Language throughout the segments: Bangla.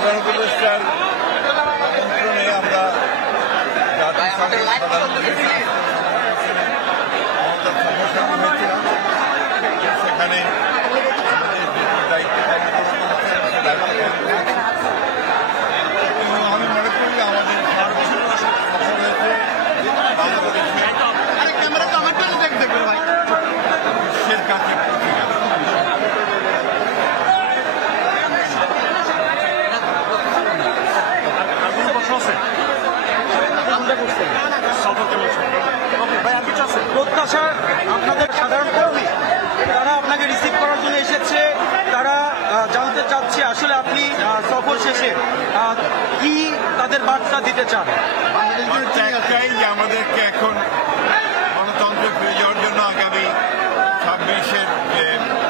প্রধান উপদেষ্টার আমন্ত্রণে আমরা জাতিসংঘের সাধারণ হয়েছিলাম। সেখানে দায়িত্ব পালন করেছি। আমি মনে করি আমাদের সফল হয়েছে বিশ্বের কাছে প্রত্যাশা আপনাদের সাধারণ কর্মী তারা আপনাকে রিসিভ করার জন্য এসেছে। তারা জানতে চাচ্ছে আসলে আপনি সফর শেষে কি তাদের বার্তা দিতে চান। চাই যে আমাদেরকে এখন গণতন্ত্রে ফিরে যাওয়ার জন্য আগামী 26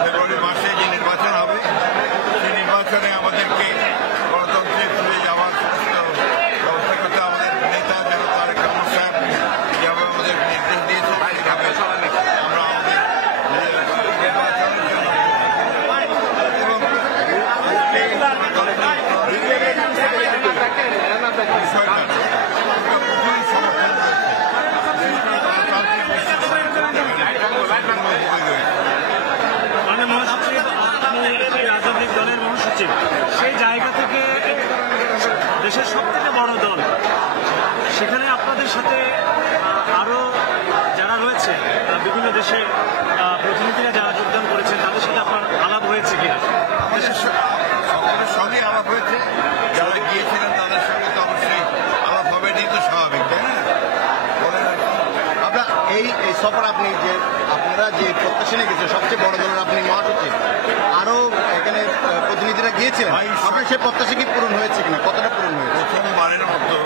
ফেব্রুয়ারি মাসে যে নির্বাচন হবে সেই নির্বাচনে আমাদেরকে গণতন্ত্রে ফিরে যাওয়ার সমস্ত ব্যবস্থা করতে আমাদের নেতা যেন তারেক রহমান সাহেব যেভাবে আমাদের নির্দেশ দিয়েছে আমরা আমাদের রাজনৈতিক দলের মহাসচিব, সেই জায়গা থেকে দেশের সব থেকে বড় দল, সেখানে আপনাদের সাথে আরও যারা রয়েছে বিভিন্ন দেশের প্রতিনিধিরা যারা যোগদান করেছেন তাদের সাথে আপনার আলাপ হয়েছে কিনা? আমাদের সঙ্গে আলাপ হয়েছে, যারা গিয়েছিলেন তাদের সঙ্গে তো অবশ্যই আলাপ হবে, এটাই তো স্বাভাবিক, তাই না? আপনার এই সফর আপনারা যে প্রত্যাশা নিয়ে গেছেন সবচেয়ে বড় দলের আপনি মহাসচিব, আরও এখানে প্রতিনিধিরা গিয়েছিলেন, আপনার সেই প্রত্যাশা কি পূরণ হয়েছে কিনা, কতটা পূরণ হয়েছে? প্রথমবারের মতো